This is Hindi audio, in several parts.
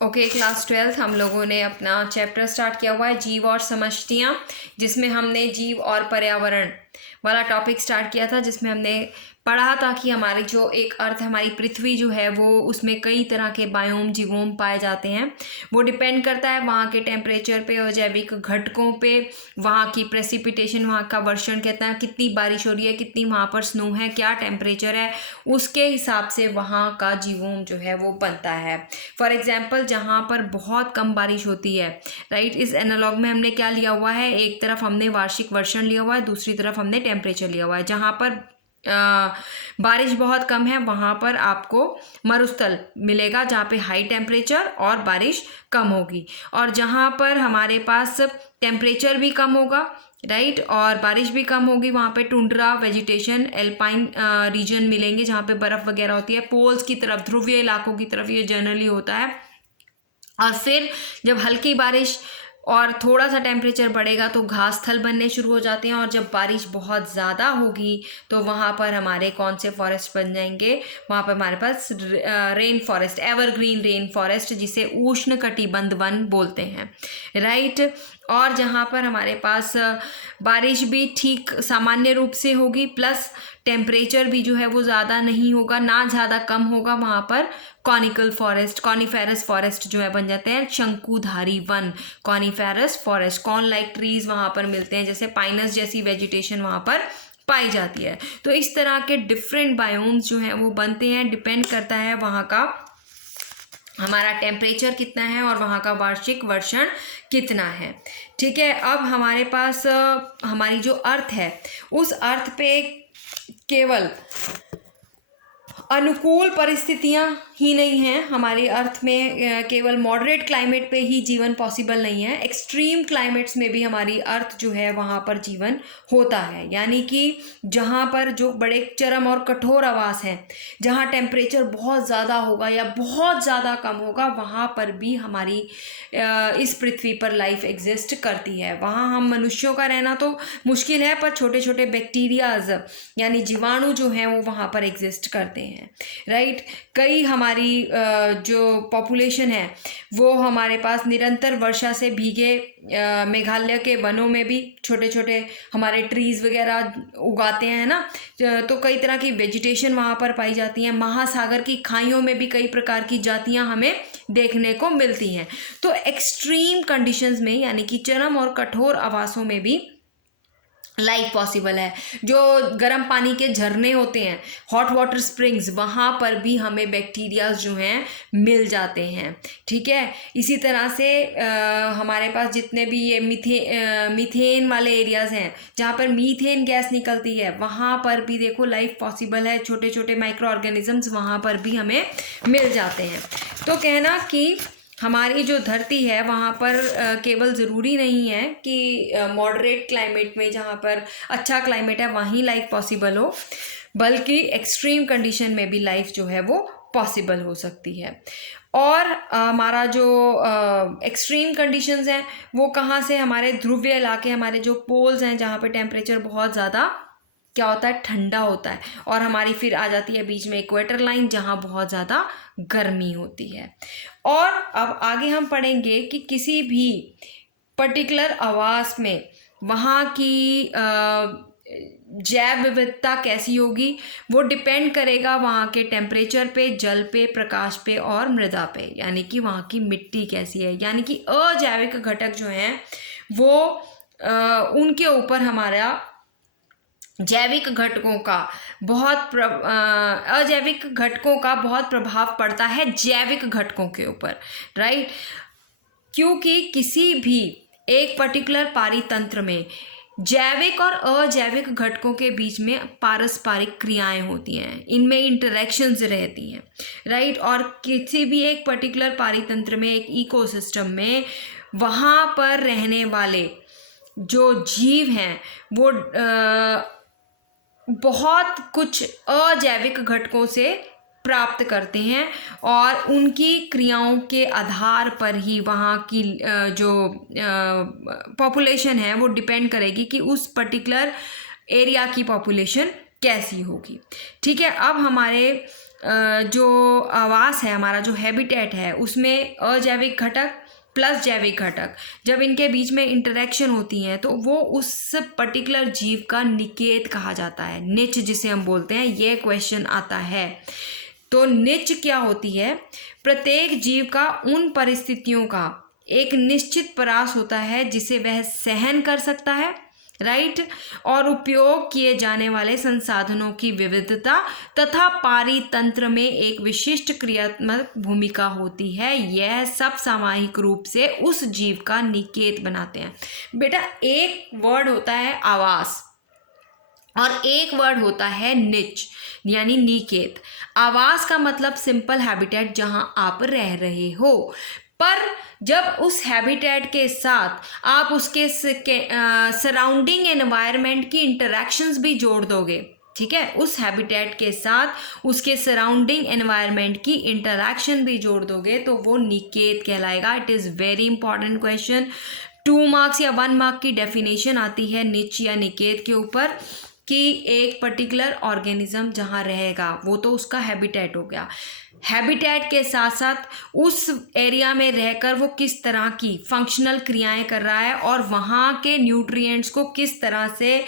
ओके, क्लास 12th हम लोगों ने अपना चैप्टर स्टार्ट किया हुआ है जीव और समष्टियाँ, जिसमें हमने जीव और पर्यावरण वाला टॉपिक स्टार्ट किया था, जिसमें हमने पढ़ा था कि हमारी जो एक अर्थ हमारी पृथ्वी जो है वो उसमें कई तरह के बायोम जीवोम पाए जाते हैं। वो डिपेंड करता है वहाँ के टेम्परेचर पे और जैविक घटकों पे, वहाँ की प्रेसिपिटेशन, वहाँ का वर्षण कितना है, कितनी बारिश हो रही है, कितनी वहाँ पर स्नो है, क्या टेम्परेचर है, उसके हिसाब से वहाँ का जीवोम जो है वो बनता है। फॉर एग्जाम्पल जहाँ पर बहुत कम बारिश होती है, राइट, इस एनालॉग में हमने क्या लिया हुआ है, एक तरफ हमने वार्षिक वर्षण लिया हुआ है, दूसरी तरफ हमने टेम्परेचर लिया हुआ है। जहाँ पर बारिश बहुत कम है वहाँ पर आपको मरुस्थल मिलेगा, जहाँ पे हाई टेम्परेचर और बारिश कम होगी, और जहाँ पर हमारे पास टेम्परेचर भी कम होगा, राइट, और बारिश भी कम होगी, वहाँ पे टुंड्रा वेजिटेशन, एल्पाइन रीजन मिलेंगे जहाँ पे बर्फ़ वगैरह होती है। पोल्स की तरफ, ध्रुवीय इलाकों की तरफ ये जनरली होता है। और फिर जब हल्की बारिश और थोड़ा सा टेम्परेचर बढ़ेगा तो घास स्थल बनने शुरू हो जाते हैं, और जब बारिश बहुत ज़्यादा होगी तो वहाँ पर हमारे कौन से फॉरेस्ट बन जाएंगे, वहाँ पर हमारे पास rain forest, evergreen rain forest, जिसे उष्णकटिबंध वन बोलते हैं, राइट। और जहाँ पर हमारे पास बारिश भी ठीक सामान्य रूप से होगी, प्लस टेम्परेचर भी जो है वो ज़्यादा नहीं होगा, ना ज़्यादा कम होगा, वहाँ पर कॉनिकल फॉरेस्ट, कॉनिफेरस फॉरेस्ट जो है बन जाते हैं, शंकुधारी one, coniferous forest, corn like trees वहाँ पर मिलते हैं, जैसे पाइनस जैसी वेजिटेशन वहाँ पर पाई जाती है। तो इस तरह के डिफरेंट बायोम्स जो हैं वो बनते हैं, डिपेंड करता है वहाँ का हमारा टेम्परेचर कितना है और वहाँ का वार्षिक वर्षण कितना है। ठीक है, अब हमारे पास हमारी जो अर्थ है, उस अर्थ पे केवल अनुकूल परिस्थितियाँ ही नहीं हैं, हमारी अर्थ में केवल मॉडरेट क्लाइमेट पे ही जीवन पॉसिबल नहीं है, एक्सट्रीम क्लाइमेट्स में भी हमारी अर्थ जो है वहाँ पर जीवन होता है। यानी कि जहाँ पर जो बड़े चरम और कठोर आवास हैं, जहाँ टेम्परेचर बहुत ज़्यादा होगा या बहुत ज़्यादा कम होगा, वहाँ पर भी हमारी इस पृथ्वी पर लाइफ एग्जिस्ट करती है। वहाँ हम मनुष्यों का रहना तो मुश्किल है, पर छोटे छोटे बैक्टीरियाज यानी जीवाणु जो हैं वो वहाँ पर एग्जिस्ट करते हैं, राइट। कई हमारी जो पॉपुलेशन है वो हमारे पास निरंतर वर्षा से भीगे मेघालय के वनों में भी छोटे छोटे हमारे ट्रीज़ वगैरह उगाते हैं ना, तो कई तरह की वेजिटेशन वहाँ पर पाई जाती हैं। महासागर की खाइयों में भी कई प्रकार की जातियाँ हमें देखने को मिलती हैं। तो एक्सट्रीम कंडीशंस में यानी कि चरम और कठोर आवासों में भी लाइफ पॉसिबल है। जो गर्म पानी के झरने होते हैं, हॉट वाटर स्प्रिंग्स, वहाँ पर भी हमें बैक्टीरियाज जो हैं मिल जाते हैं। ठीक है, इसी तरह से हमारे पास जितने भी ये मीथेन वाले एरियाज़ हैं, जहाँ पर मीथेन गैस निकलती है, वहाँ पर भी देखो लाइफ पॉसिबल है। छोटे छोटे माइक्रो ऑर्गेनिजम्स वहाँ पर भी हमें मिल जाते हैं। तो कहना कि हमारी जो धरती है वहाँ पर केवल ज़रूरी नहीं है कि मॉडरेट क्लाइमेट में, जहाँ पर अच्छा क्लाइमेट है, वहीं लाइफ पॉसिबल हो, बल्कि एक्सट्रीम कंडीशन में भी लाइफ जो है वो पॉसिबल हो सकती है। और हमारा जो एक्सट्रीम कंडीशंस हैं वो कहाँ से, हमारे ध्रुवीय इलाके, हमारे जो पोल्स हैं जहाँ पे टेम्परेचर बहुत ज़्यादा क्या होता है, ठंडा होता है, और हमारी फिर आ जाती है बीच में इक्वेटर लाइन जहाँ बहुत ज़्यादा गर्मी होती है। और अब आगे हम पढ़ेंगे कि किसी भी पर्टिकुलर आवास में वहाँ की जैव विविधता कैसी होगी, वो डिपेंड करेगा वहाँ के टेम्परेचर पे, जल पे, प्रकाश पे और मृदा पे, यानी कि वहाँ की मिट्टी कैसी है। यानी कि अजैविक घटक जो हैं वो उनके ऊपर हमारा जैविक घटकों का अजैविक घटकों का बहुत प्रभाव पड़ता है जैविक घटकों के ऊपर, राइट। क्योंकि किसी भी एक पर्टिकुलर पारितंत्र में जैविक और अजैविक घटकों के बीच में पारस्परिक क्रियाएं होती हैं, इनमें इंटरेक्शंस रहती हैं, राइट। और किसी भी एक पर्टिकुलर पारितंत्र में, एक इकोसिस्टम में, वहाँ पर रहने वाले जो जीव हैं वो बहुत कुछ अजैविक घटकों से प्राप्त करते हैं, और उनकी क्रियाओं के आधार पर ही वहाँ की जो पॉपुलेशन है वो डिपेंड करेगी कि उस पर्टिकुलर एरिया की पॉपुलेशन कैसी होगी। ठीक है, अब हमारे जो आवास है, हमारा जो हैबिटेट है, उसमें अजैविक घटक प्लस जैविक घटक जब इनके बीच में इंटरेक्शन होती है तो वो उस पर्टिकुलर जीव का निकेत कहा जाता है, निच जिसे हम बोलते हैं। ये क्वेश्चन आता है। तो निच क्या होती है? प्रत्येक जीव का उन परिस्थितियों का एक निश्चित परास होता है जिसे वह सहन कर सकता है, राइट, और उपयोग किए जाने वाले संसाधनों की विविधता तथा पारितंत्र में एक विशिष्ट क्रियात्मक भूमिका होती है। यह सब सामूहिक रूप से उस जीव का निकेत बनाते हैं। बेटा, एक वर्ड होता है आवास और एक वर्ड होता है निच यानी निकेत। आवास का मतलब सिंपल हैबिटेट, जहां आप रह रहे हो, पर जब उस हैबिटेट के साथ आप उसके सराउंडिंग एनवायरनमेंट की इंटरेक्शंस भी जोड़ दोगे, ठीक है, उस हैबिटेट के साथ उसके सराउंडिंग एनवायरनमेंट की इंटरेक्शन भी जोड़ दोगे तो वो निकेत कहलाएगा। It is very important question. 2 marks या 1 मार्क की डेफिनेशन आती है निच या निकेत के ऊपर कि एक पर्टिकुलर ऑर्गेनिज्म जहाँ रहेगा वो तो उसका हैबिटेट हो गया। हैबिटेट के साथ साथ उस एरिया में रहकर वो किस तरह की फंक्शनल क्रियाएं कर रहा है और वहाँ के न्यूट्रिएंट्स को किस तरह से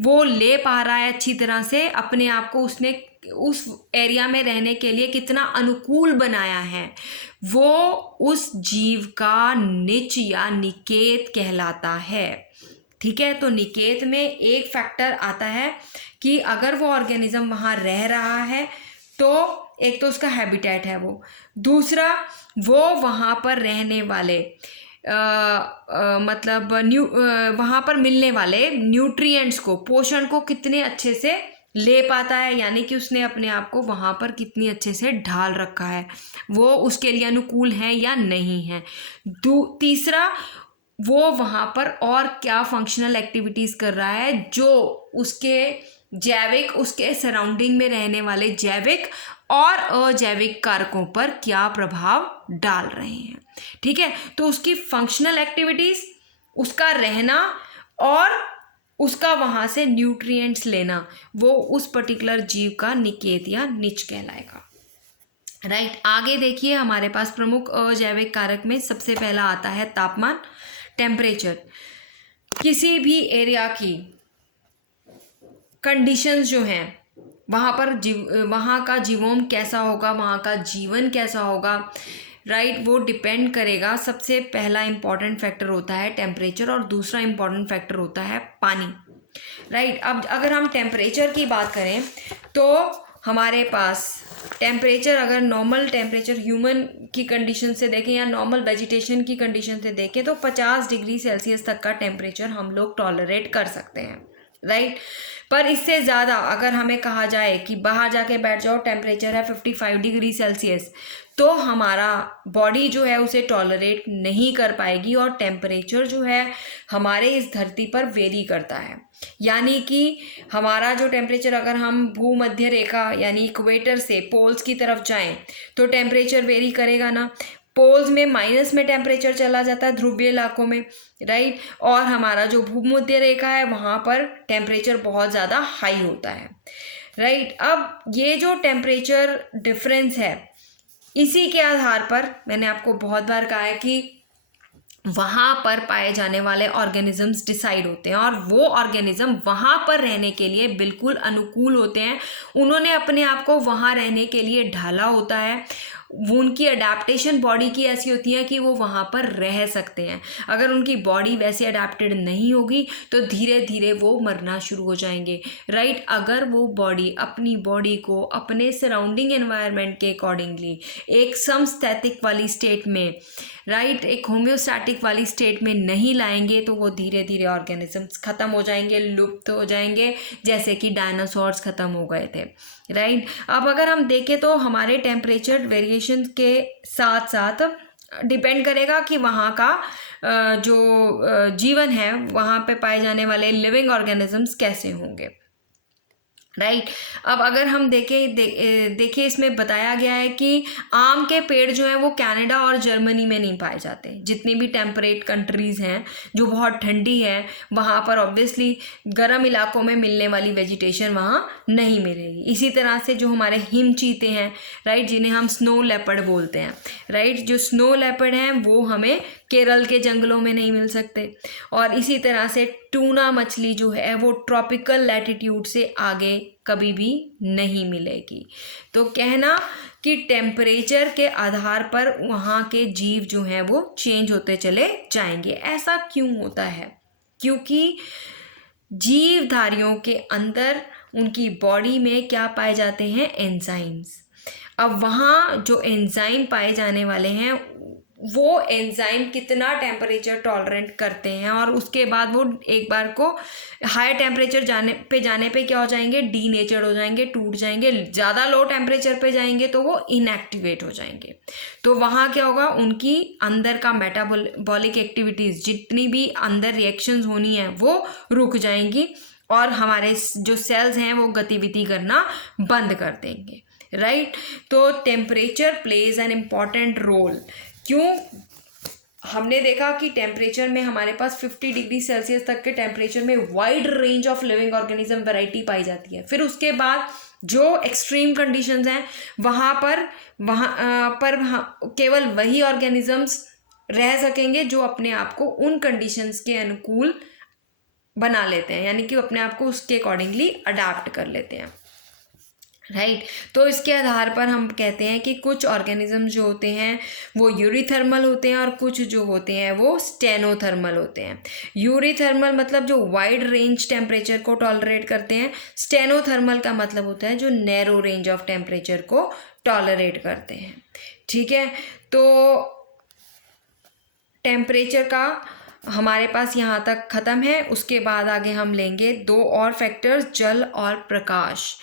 वो ले पा रहा है अच्छी तरह से, अपने आप को उसने उस एरिया में रहने के लिए कितना अनुकूल बनाया है, वो उस जीव का निच या निकेत कहलाता है। ठीक है, तो निकेत में एक फैक्टर आता है कि अगर वो ऑर्गेनिज्म वहाँ रह रहा है तो एक तो उसका हैबिटेट है वो, दूसरा वो वहाँ पर रहने वाले मतलब वहाँ पर मिलने वाले न्यूट्रिएंट्स को, पोषण को कितने अच्छे से ले पाता है, यानी कि उसने अपने आप को वहाँ पर कितनी अच्छे से ढाल रखा है, वो उसके लिए अनुकूल है या नहीं है। तीसरा, वो वहाँ पर और क्या फंक्शनल एक्टिविटीज़ कर रहा है जो उसके जैविक, उसके सराउंडिंग में रहने वाले जैविक और अजैविक कारकों पर क्या प्रभाव डाल रहे हैं। ठीक है, तो उसकी फंक्शनल एक्टिविटीज़, उसका रहना और उसका वहाँ से न्यूट्रिएंट्स लेना, वो उस पर्टिकुलर जीव का निकेत या निच कहलाएगा। राइट, आगे देखिए, हमारे पास प्रमुख अजैविक कारक में सबसे पहला आता है तापमान, टेम्परेचर। किसी भी एरिया की कंडीशंस जो हैं, वहाँ पर वहाँ का जीवोम कैसा होगा, वहाँ का जीवन कैसा होगा, राइट, वो डिपेंड करेगा। सबसे पहला इम्पॉर्टेंट फैक्टर होता है टेम्परेचर और दूसरा इम्पॉर्टेंट फैक्टर होता है पानी। राइट, अब अगर हम टेम्परेचर की बात करें तो हमारे पास टेम्परेचर, अगर नॉर्मल टेम्परेचर ह्यूमन की कंडीशन से देखें या नॉर्मल वेजिटेशन की कंडीशन से देखें तो 50 डिग्री सेल्सियस तक का टेम्परेचर हम लोग टॉलरेट कर सकते हैं। राइट, पर इससे ज़्यादा अगर हमें कहा जाए कि बाहर जाके बैठ जाओ, टेम्परेचर है 55 डिग्री सेल्सियस, तो हमारा बॉडी जो है उसे टॉलरेट नहीं कर पाएगी और टेम्परेचर जो है हमारे इस धरती पर वेरी करता है। यानी कि हमारा जो टेम्परेचर, अगर हम भूमध्य रेखा यानी इक्वेटर से पोल्स की तरफ जाएं तो टेम्परेचर वेरी करेगा ना। पोल्स में माइनस में टेम्परेचर चला जाता है ध्रुवीय इलाकों में, राइट, और हमारा जो भूमध्य रेखा है वहाँ पर टेम्परेचर बहुत ज़्यादा हाई होता है। राइट, अब ये जो टेम्परेचर डिफरेंस है, इसी के आधार पर मैंने आपको बहुत बार कहा है कि वहाँ पर पाए जाने वाले ऑर्गेनिजम्स डिसाइड होते हैं और वो ऑर्गेनिज्म वहाँ पर रहने के लिए बिल्कुल अनुकूल होते हैं। उन्होंने अपने आप को वहाँ रहने के लिए ढाला होता है, उनकी अडेप्टेशन बॉडी की ऐसी होती है कि वो वहाँ पर रह सकते हैं। अगर उनकी बॉडी वैसे अडेप्टेड नहीं होगी तो धीरे धीरे वो मरना शुरू हो जाएंगे। राइट, अगर वो बॉडी अपनी बॉडी को अपने सराउंडिंग एनवायरनमेंट के अकॉर्डिंगली एक समस्थैतिक वाली स्टेट में, राइट, एक होम्योस्टैटिक वाली स्टेट में नहीं लाएंगे तो वो धीरे धीरे ऑर्गेनिजम्स ख़त्म हो जाएंगे, लुप्त हो जाएंगे, जैसे कि डायनासोर्स ख़त्म हो गए थे। राइट, अब अगर हम देखें तो हमारे टेम्परेचर वेरिएशन के साथ साथ डिपेंड करेगा कि वहाँ का जो जीवन है, वहाँ पे पाए जाने वाले लिविंग ऑर्गेनिजम्स कैसे होंगे। राइट। अब अगर हम देखें इसमें बताया गया है कि आम के पेड़ जो हैं वो कनाडा और जर्मनी में नहीं पाए जाते। जितनी भी टेम्परेट कंट्रीज़ हैं जो बहुत ठंडी है, वहाँ पर ऑब्वियसली गर्म इलाकों में मिलने वाली वेजिटेशन वहाँ नहीं मिलेगी। इसी तरह से जो हमारे हिम चीते हैं, राइट, जिन्हें हम स्नो लेपर्ड बोलते हैं, राइट, जो स्नो लेपर्ड हैं वो हमें केरल के जंगलों में नहीं मिल सकते। और इसी तरह से टूना मछली जो है वो ट्रॉपिकल लैटिट्यूड से आगे कभी भी नहीं मिलेगी। तो कहना कि टेम्परेचर के आधार पर वहाँ के जीव जो हैं वो चेंज होते चले जाएंगे। ऐसा क्यों होता है? क्योंकि जीवधारियों के अंदर उनकी बॉडी में क्या पाए जाते हैं? एंजाइम्स। अब वहाँ जो एंजाइम पाए जाने वाले हैं वो एंजाइम कितना टेम्परेचर टॉलरेंट करते हैं, और उसके बाद वो एक बार को हाई टेम्परेचर जाने पे क्या हो जाएंगे? डीनेचर्ड हो जाएंगे, टूट जाएंगे। ज़्यादा लो टेम्परेचर पे जाएंगे तो वो इनएक्टिवेट हो जाएंगे। तो वहाँ क्या होगा? उनकी अंदर का मेटाबॉलिक एक्टिविटीज़, जितनी भी अंदर रिएक्शंस होनी है वो रुक जाएंगी, और हमारे जो सेल्स हैं वो गतिविधि करना बंद कर देंगे, राइट। तो temperature plays an important role. क्यों? हमने देखा कि टेम्परेचर में हमारे पास 50 डिग्री सेल्सियस तक के टेम्परेचर में wide range of living organism variety पाई जाती है। फिर उसके बाद जो एक्सट्रीम कंडीशंस हैं वहाँ पर केवल वही ऑर्गेनिजम्स रह सकेंगे जो अपने आप को उन कंडीशंस के अनुकूल बना लेते हैं, यानी कि अपने आप को उसके अकॉर्डिंगली अडाप्ट कर लेते हैं, राइट। तो इसके आधार पर हम कहते हैं कि कुछ ऑर्गेनिज्म जो होते हैं वो यूरीथर्मल होते हैं और कुछ जो होते हैं वो स्टेनोथर्मल होते हैं। यूरीथर्मल मतलब जो वाइड रेंज टेम्परेचर को टॉलरेट करते हैं। स्टेनोथर्मल का मतलब होता है जो नैरो रेंज ऑफ टेम्परेचर को टॉलरेट करते हैं, ठीक है। तो टेम्परेचर का हमारे पास यहाँ तक ख़त्म है। उसके बाद आगे हम लेंगे दो और फैक्टर्स, जल और प्रकाश।